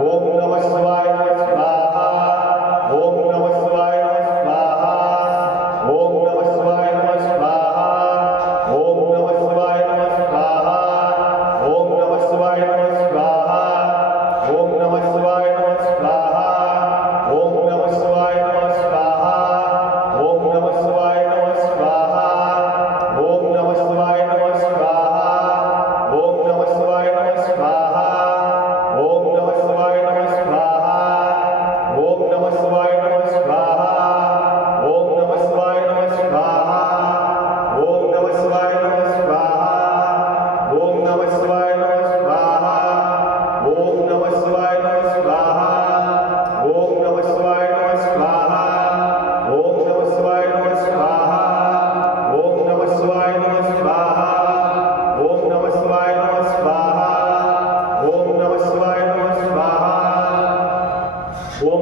ओम नमः शिवाय नमः स्वाहा। ओम नमः शिवाय नमः स्वाहा। ओम नमः शिवाय नमः स्वाहा। ओम नमः शिवाय नमः स्वाहा। ओम नमः शिवाय नमः स्वाहा। ओम नमः शिवाय नमः स्वाहा। ओम नमः शिवाय नमः स्वाहा। ओम नमः शिवाय नमः स्वाहा। ओम नमः शिवाय नमः स्वाहा। ओम नमः शिवाय नमः स्वाहा। ओम नमः शिवाय नमः